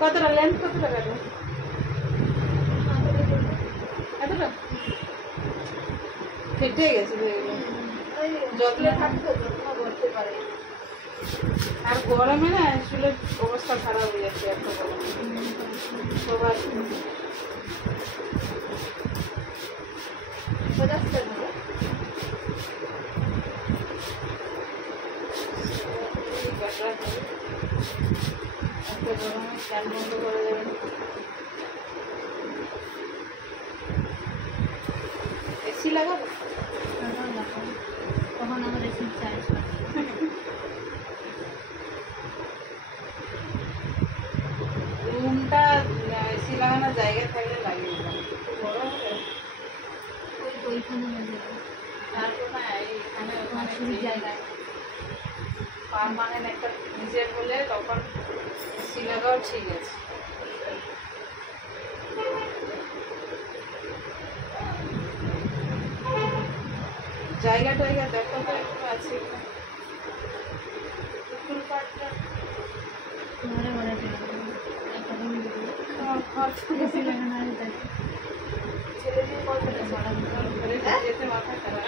কতটা লেন্থ কতটা গেল? এতটা ফেটে গেছে যত্নে থাকতো যত্ন করতে পারে। আর গরমে না চুলের অবস্থা খারাপ হয়ে যাচ্ছে এত গরমে সবার। গরমে ফ্যান বন্ধ করে দেবেন। এসি লাগাবো তখন আমার এসি চার্জ রুমটা এসি লাগানোর জায়গা থাকলে লাগিয়ে দিলাম। গরম হলে ওইখানে তারপর না এইখানে ওখানে জায়গায় পারমানেন্ট একটা নিজের হলে তখন এসি লাগাও ঠিক আছে। জায়গা টায়গা দেখো তো একটু আছে পুকুর পাড়টা ঘরে ঘরে ছেলে মেয়ে কতটা ঘরে যেতে মাথা খারাপ।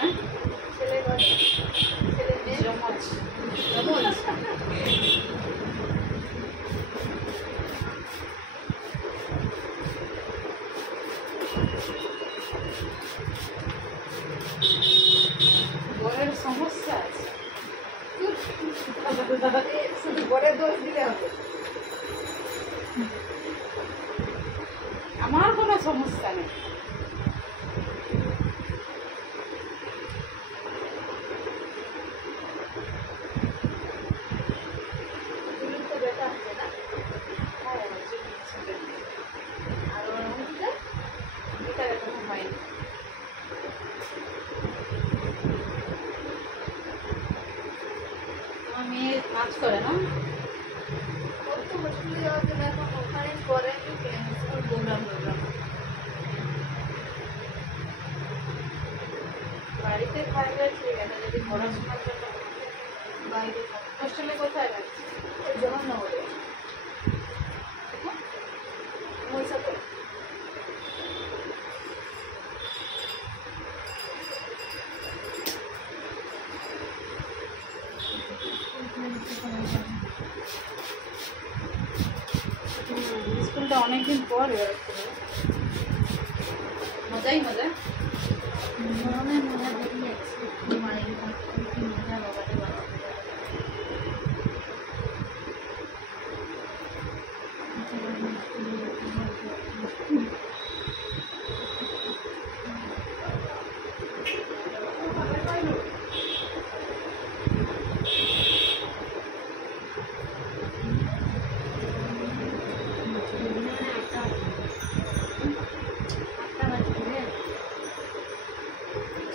ছেলে ছেলে মেয়ে জমজ জমজ ঘরের সমস্যা আছে শুধু ঘরের দোষ দিলে হবে। আমার কোনো সমস্যা নেই। আমার মেয়ে কাজ করে না বাড়িতে থাকলে ঠিক আছে। যদি পড়াশোনার জন্য বাইরে হোস্টেলে কোথায় রাখছি জগন্নগরে ওই সাথে স্কুলটা অনেকদিন পর মজাই মজা। গরমের মজা বেরিয়ে যাচ্ছে মায়ের মজা বাবাতে বাবা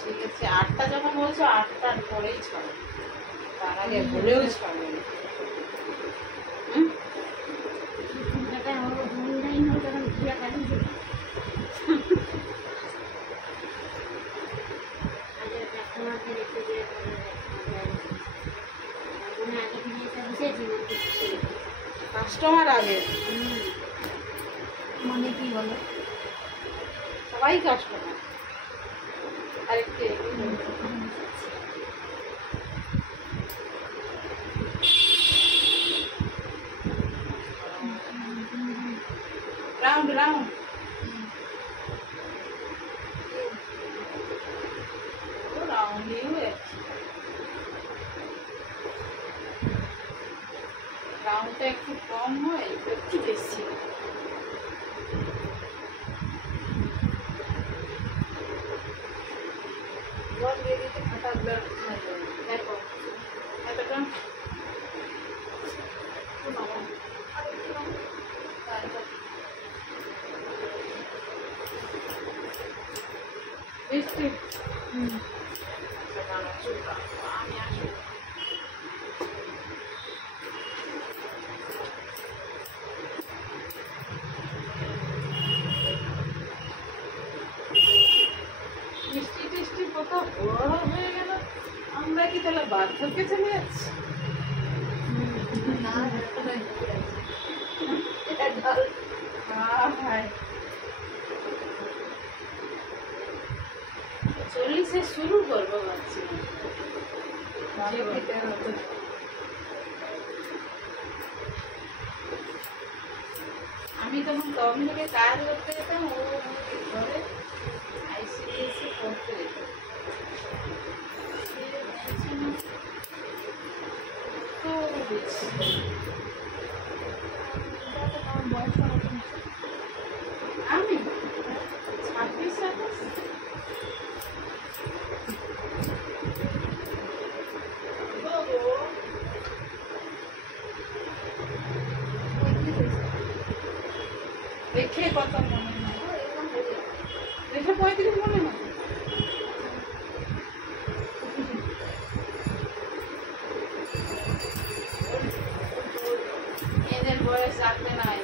ঠিক আছে। 8টা যখন বলছো 8টার পরেই ছাড়ো, তার আগে ভুলেও ছাড়বে না। কাস্টমার আগে মানে কি বলো সবাই কাস্টমার। আরেকটু রাউন্ড রাউন্ড রাউন্ড রাউন্ডটা একটু কম হয় একটু বেশি। দেখো এতটা বৃষ্টি আমি আসি। বৃষ্টি টিষ্টি কোথাও বড় হয়ে গেল, আমরা কি তাহলে বার্ধক্যে চলে যাচ্ছি? না এটা ডাল হায় 40-এ শুরু করবো ভাবছি আমি তখন কম থেকে কাজ করতে যেতাম, ও আমাকে ঘরে আইসিডিএসি পড়তে যেত। তো বুঝছি আমি 26-27 দেখে কত মনে হয়, দেখে 35 মনে হয়। মেয়েদের বয়স জানতে নাই।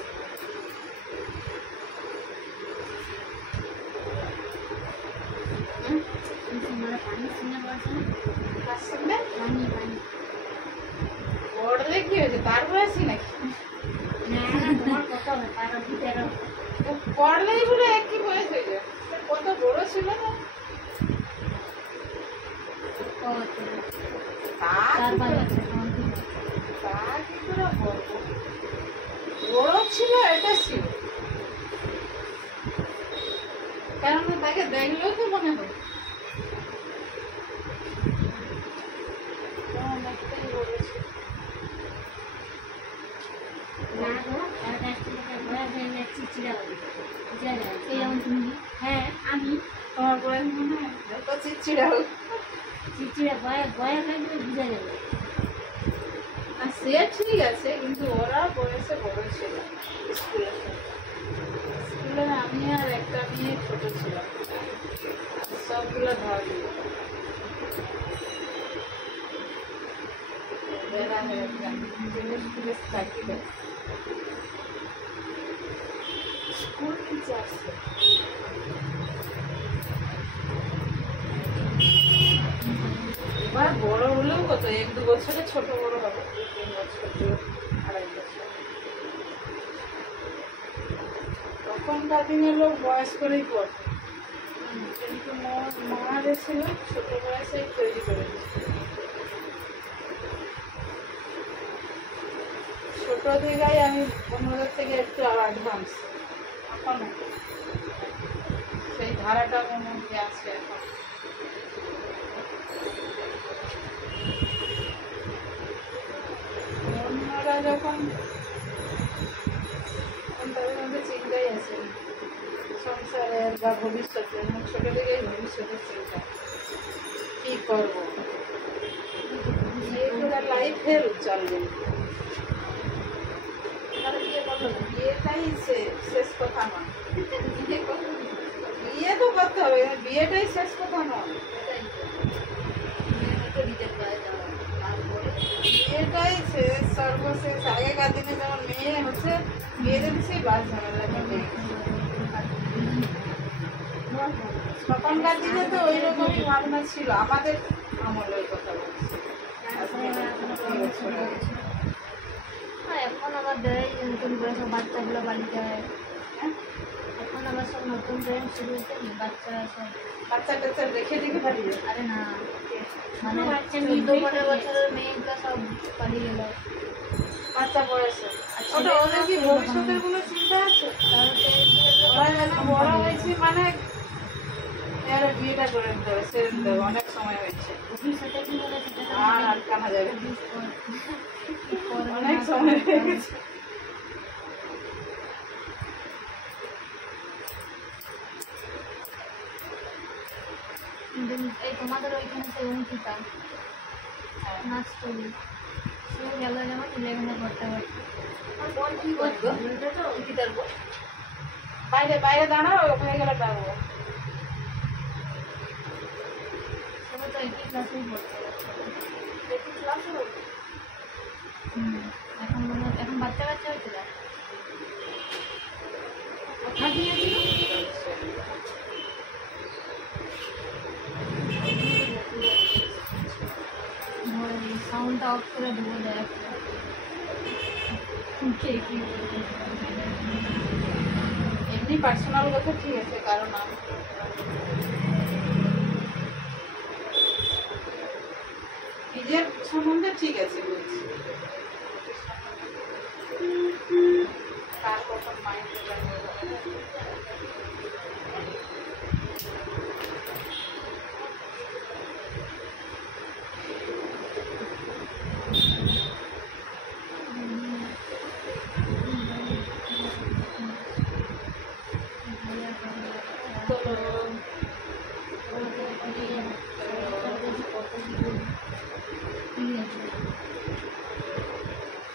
কি হয়েছে, তার বয়সী নাকি? পড়লেই বলে একই বয়স হয়ে যায়। কত বড় ছিল না, বড় ছিল এটা ছিল, কেননা তাকে দেখলেও তো মনে হয় অনেকটাই বড় ছিল। হ্যাঁ আমি তোমার বয়স মনে হয় তো চিচিড়া চিচিড়া বয়া থাকলে বুঝা যাবে। না সে ঠিক আছে, কিন্তু ওরা বয়সে বড় ছিল। স্কুলে স্কুলে আমি আর একটা মেয়ে ছোট ছিলাম, সবগুলো ধর চাকরি দেয় স্কুল টিচার। এবার বড় হলেও কত 1-2 বছরে ছোট বড় হবে, 2-3 বছর 2-2.5 বছর। তখনকার দিনে লোক বয়স করেই পড়তো, কিন্তু মা যে ছিল ছোট বয়সে তৈরি করে দিয়েছিল। ছোট দিঘায় আমি অন্যদের থেকে একটু অ্যাডভান্স, এখনো সেই ধারাটা আমার মধ্যে আছে। এখন অন্যরা যখন তাদের মধ্যে চিন্তাই আছে সংসারের বা ভবিষ্যতের, ছোট থেকেই ভবিষ্যতের চিন্তা, কি করবো, লাইফের চলবে। বিয়েটাই শেষ কথা নয়, বিয়ে তো করতে হবে, বিয়েটাই শেষ কথা নয়, বিয়েটাই শেষ সর্বশেষ। আগেকার দিনে যেমন মেয়ে হচ্ছে বিয়ে দিন সেই বাস ঝামেলা মেয়ে, তখনকার দিনে তো ওই রকমই ভাবনা ছিল। আমাদের আমলে ওই কথা বলছি, এখন আবার দেয় নতুন করে সব বাচ্চাগুলো বাড়িতে হয়। এখন আবার সব নতুন ট্রেন শুরু হচ্ছে, বাচ্চারা সব বাচ্চা টাচ্চা রেখে রেখে পালিয়ে। আরে না মানে 14-15 বছরের মেয়েগুলো সব পালিয়ে গেল বাচ্চা বয়সে। ওটা ওদের কি ভবিষ্যতের কোনো চিন্তা আছে? ওরা যেন বড় হয়েছে মানে এর বিয়েটা করে দিতে হবে, সেরে দিতে হবে, অনেক সময় হয়েছে, ভবিষ্যতে কি বলে আর আটকানো যাবে, অনেক সময় হয়ে গেছে। এই তোমাদের ওইখানে সেই অঙ্কিতা নাচ করি, সেও গেল যেমন 11-এ পড়তে পারছে। বাইরে বাইরে দাঁড়াও, হয়ে গেলে পাবো। সেও তো একই ক্লাসেই পড়ছে। এখন মানে এখন বাচ্চা কাচ্চা হয়েছে না, কথা দিয়েছিল সাউন্ডটা অফ করে দেবো দেখ। এমনি পার্সোনাল কথা ঠিক আছে, কারণ আমি নিজের সম্বন্ধে ঠিক আছে বলছি, কার কখন মাইন্ড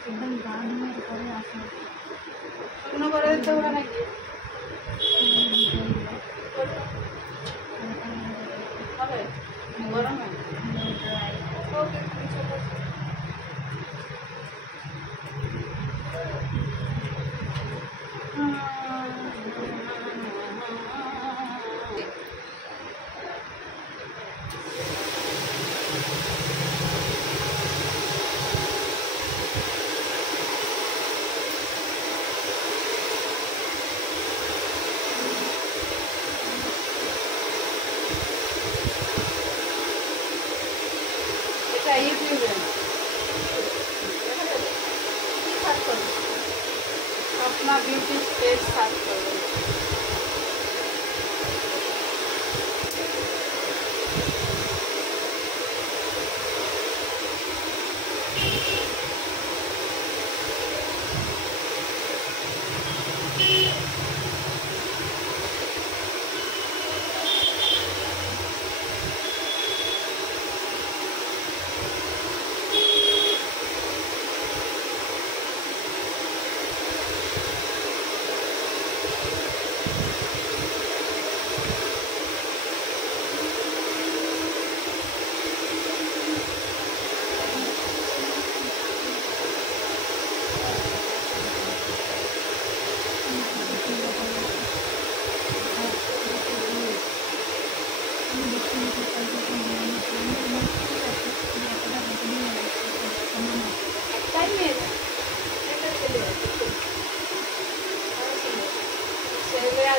एकदम गाँव में করে আসে শুকনো করে দিতে হবে নাকি? হবে গরমে ওকে এটা ইউটিউবে সার্চ করো, अपना ब्यूटी स्पेस सार्च करो।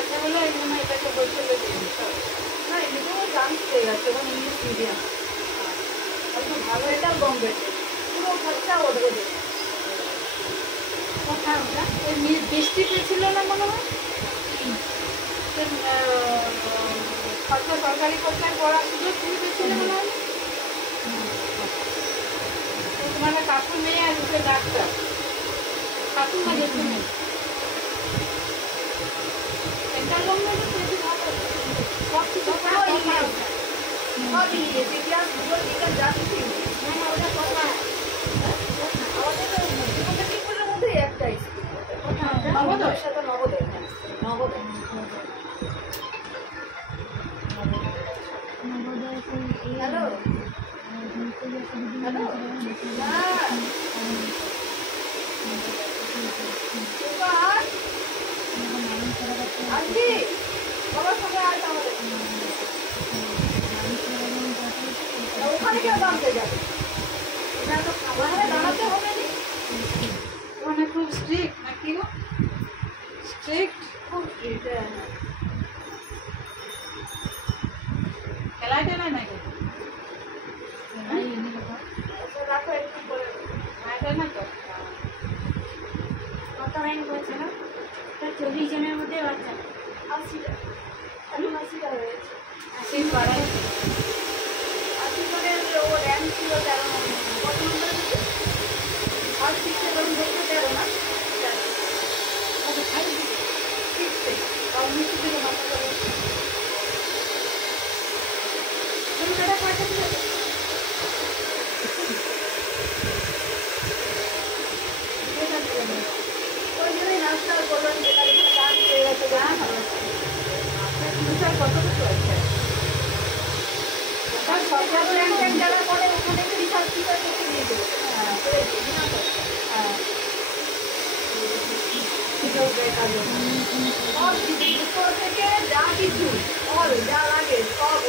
আছে বলে এই জন্য এটাকে বলতে না, এমনিতেও চান্স পেয়ে গেছে এবং ইংলিশ মিডিয়াম একটু ভালো, এটা বম্বে পুরো খরচা ওদের কোথায় ওটা ওই বৃষ্টিতে ছিল না মনে হয়, খরচা সরকারি খরচায় পড়ার সুযোগ সুবিধা ছিল মনে হয়। তোমার কাকুর মেয়ে আর দুটো ডাক্তার, কাকুর না দেখতে নেই সেন্ট্রাল গভর্নমেন্ট বেশি ভালো সব কিছু সব ইংলিশ ইতিহাস ভূগোল বিজ্ঞান যা কিছু না না ওটা কথা আমাদের তো মধ্যপ্রদেশের মধ্যেই একটা স্কুল নবোদয়, সাথে নবোদয় নবোদয় হ্যালো হ্যালো আজকে বাবার সঙ্গে আর তাহলে ওখানে কেউ দামতে যাবে, ওখানে তো খাবার দাঁড়াতে হবে না, ওখানে খুব স্ট্রিক্ট নাকি গো, স্ট্রিক্ট খুব স্ট্রিক্ট খেলায় টেলায় নাকি রাখো একটু করে মায়ের না তো কত র্যাঙ্ক হয়েছে না 40 জনের মধ্যে বাচ্চা 80টা এখন 80টা হয়েছে 80 বাড়াই 80 করে ও র্যাঙ্ক ছিল 13 নম্বর, কত নম্বর হচ্ছে আর 6 এ ধরুন দেখতে 13 না কত 6 এ আর 19 থেকে মাথা করে তুমি এটা কয়টা ছিল ওই জন্যই নাস্তা করলাম, যেটা কাজ পেয়ে গেছে গান আপনার ফিউচার কত কিছু আছে তার সরকার র্যাঙ্ক ট্যাঙ্ক দেওয়ার পরে ওখানে একটু রিসার্চ কি করে দেখে দিয়ে দেবো। হ্যাঁ হ্যাঁ সব দুটো থেকে যা কিছু অল যা লাগে সব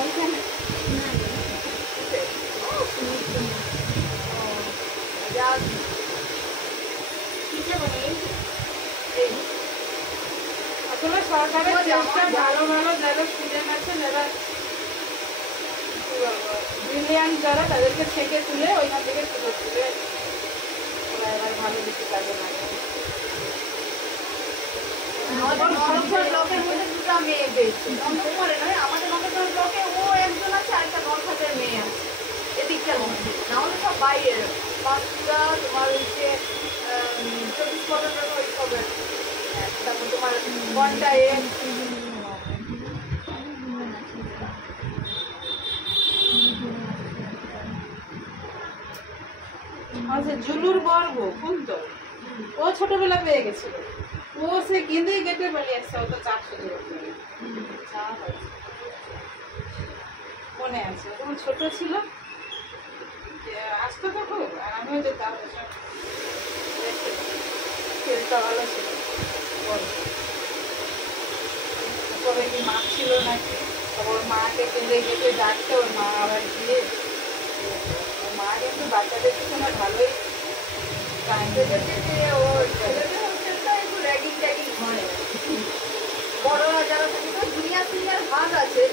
ওইখানে না ও, যা কিসে বলে এই আসলে সরকারের চেষ্টা ভালো ভালো যারা স্টুডেন্ট আছে যারা ব্রিলিয়ান্ট যারা তাদেরকে থেকে তুলে ওইখান থেকে সুযোগ তুলে ওরা এবার ভালো কিছু কাজে লাগে। আমাদের নরমপুর ব্লকের মধ্যে দুটো মেয়ে পেয়েছে নন্দকুমারে নয় আমাদের নন্দকুমার ব্লকে ও একজন আছে আর একটা নরখাতের মেয়ে আছে এদিকটার মধ্যে না হলে সব বাইরের পাঁচপুরা তোমার হচ্ছে 24 ওই সবের তারপর তোমার ঘন্টায় আচ্ছা জুলুর বর্গ কুন্তল ও ছোটবেলা পেয়ে গেছিল, ও সে গেঁদে কেটে পালিয়ে আসছে, ও তো 400 জোর করে মনে আছে, ও ছোট ছিল আসতো তো খুব, আর আমিও যেতাম খেলটা ভালো ছিল। পরে কি মা ছিল নাকি ওর মাকে কেঁদে কেটে ডাকতে, ওর মা আবার গিয়ে ওর মা কিন্তু বাচ্চাদের পিছনে ভালোই বড়রা যারা থাকে তো জুনিয়র সিনিয়র ভাগ আছে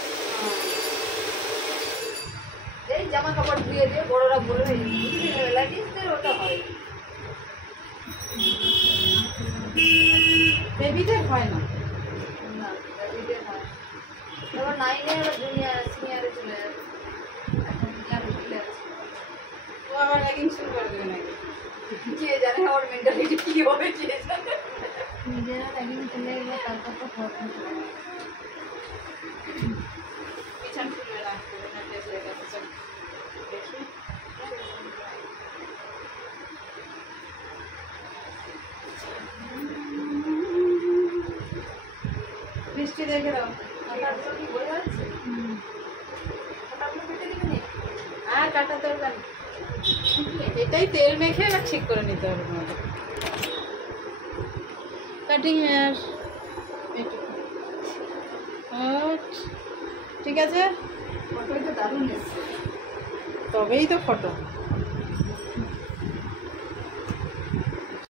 এই জামা কাপড় ধুয়ে দিয়ে বড়রা বলে লেডিসদের ওটা হয় বেবিদের হয় না। না লেডিসদের হয় এবার 9 এ জুনিয়র সিনিয়রে চলে যাবে এখন জুনিয়রে চলে যাচ্ছে ও আবার র্যাগিং শুরু করে দেবে নাকি? কে জানে আমার মেন্টালিটি কি হবে কে জানে নিজেরা র্যাগিং চলে গেলে তারপর তো প্রবলেম পিছন ফিরবে না, টেস্ট হয়ে গেছে। চল দেখি বৃষ্টি দেখে দাও তারপর কি বলে যাচ্ছে ওটাগুলো কেটে দিবে না আর কাটা দরকার নেই। এটাই তেল মেখে আর ঠিক করে নিতে হবে তোমাদের। কাটিং হেয়ার ঠিক আছে, ফটোই তো দারুণ এসছে তবেই তো ফটো।